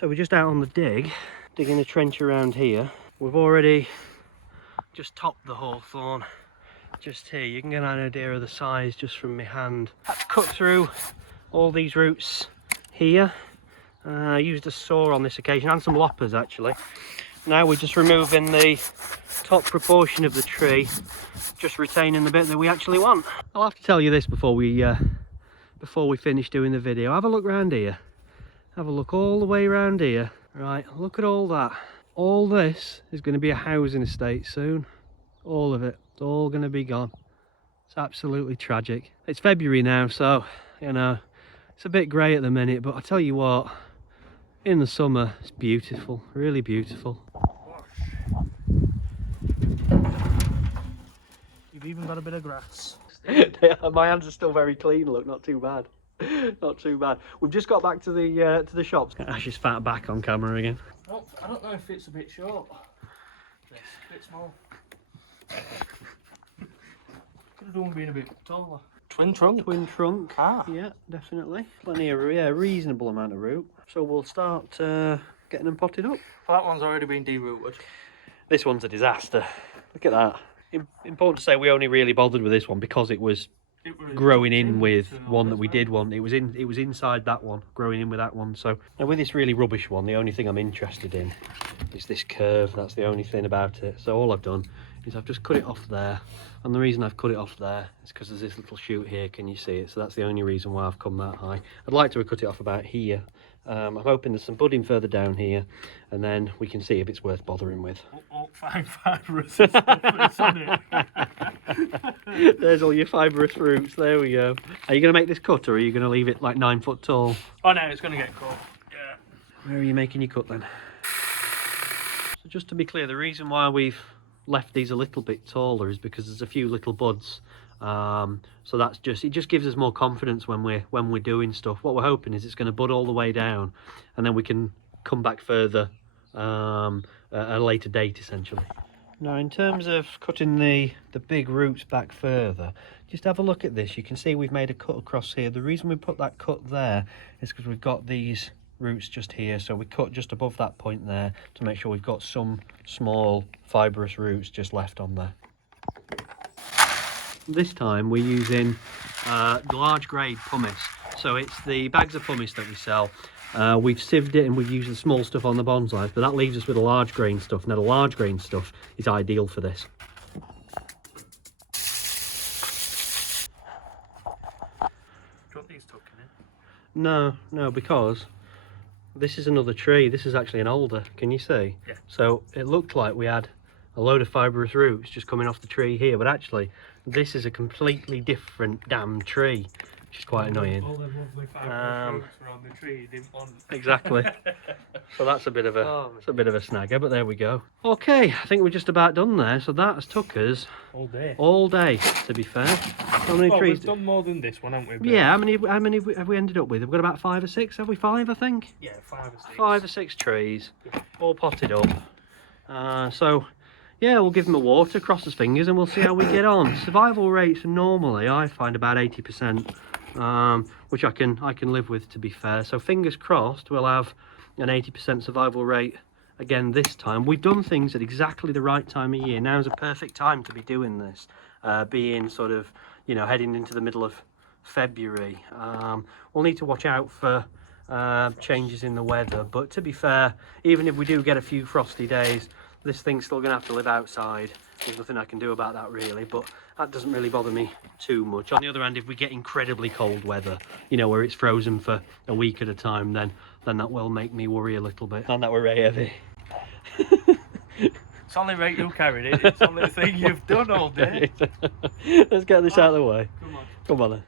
So we're just out on the dig, digging a trench around here. We've already just topped the hawthorn just here. You can get an idea of the size just from my hand. Had to cut through all these roots here. I used a saw on this occasion and some loppers actually. Now we're just removing the top proportion of the tree, just retaining the bit that we actually want. I'll have to tell you this before we finish doing the video. Have a look round here. Have a look all the way around here. Right, look at all that. All this is going to be a housing estate soon. All of it. It's all going to be gone. It's absolutely tragic. It's February now, so, you know, it's a bit grey at the minute, but I tell you what, in the summer, it's beautiful. Really beautiful. You've even got a bit of grass. My hands are still very clean, look, not too bad. Not too bad. We've just got back to the shops. Ash's fat back on camera again. Oh, I don't know if it's a bit short. Yes, a bit small. Could have done being a bit taller. Twin trunk. Twin trunk. Ah. Yeah, definitely. Plenty of, yeah, reasonable amount of root. So we'll start getting them potted up. Well, that one's already been derooted. This one's a disaster. Look at that. Important to say we only really bothered with this one because it was growing in with one that we did want. It was inside that one, growing in with that one. So now with this really rubbish one, the only thing I'm interested in is this curve. That's the only thing about it. So all I've done is I've just cut it off there, and the reason I've cut it off there is because there's this little shoot here. Can you see it? So that's the only reason why I've come that high. I'd like to have cut it off about here. I'm hoping there's some budding further down here, and then we can see if it's worth bothering with. Fine fibrous on it. There's all your fibrous roots. There we go. Are you going to make this cut, or are you going to leave it like 9 foot tall? Oh no, it's going to get cut. Yeah. Where are you making your cut then? So just to be clear, the reason why we've left these a little bit taller is because there's a few little buds. So that's just, it just gives us more confidence when we're doing stuff. What we're hoping is it's going to bud all the way down, and then we can come back further at a later date essentially. Now in terms of cutting the big roots back further, just have a look at this. You can see we've made a cut across here. The reason we put that cut there is because we've got these roots just here, so we cut just above that point there to make sure we've got some small fibrous roots just left on there. This time we're using large grade pumice, so it's the bags of pumice that we sell. We've sieved it and we've used the small stuff on the bonsais, but that leaves us with a large grain stuff. Now the large grain stuff is ideal for this. Do you want these tucking in? No, because this is another tree. This is actually an alder, can you see? Yeah. So it looked like we had a load of fibrous roots just coming off the tree here, but actually this is a completely different damn tree, which is quite annoying. All them lovely fibrous roots were on the tree you didn't want. Exactly. So that's a bit of a snagger, but there we go. Okay, I think we're just about done there. So that has took us all day, to be fair. How many trees? We've done more than this one, haven't we? Yeah, how many have we ended up with? We've got about 5 or 6, have we? 5, I think? Yeah, 5 or 6. 5 or 6 trees, all potted up. So yeah, we'll give them a water, cross his fingers, and we'll see how we get on. Survival rates are normally, I find, about 80%, which I can live with, to be fair. So fingers crossed, we'll have an 80% survival rate again this time. We've done things at exactly the right time of year. Now's a perfect time to be doing this, being sort of, you know, heading into the middle of February. We'll need to watch out for changes in the weather, but to be fair, even if we do get a few frosty days, this thing's still going to have to live outside. There's nothing I can do about that really, but that doesn't really bother me too much. On the other hand, if we get incredibly cold weather, you know, where it's frozen for a week at a time, then that will make me worry a little bit. And that were very heavy. It's only right you carried it. It's only the thing you've done all day. Let's get this out of the way. Come on. Come on then.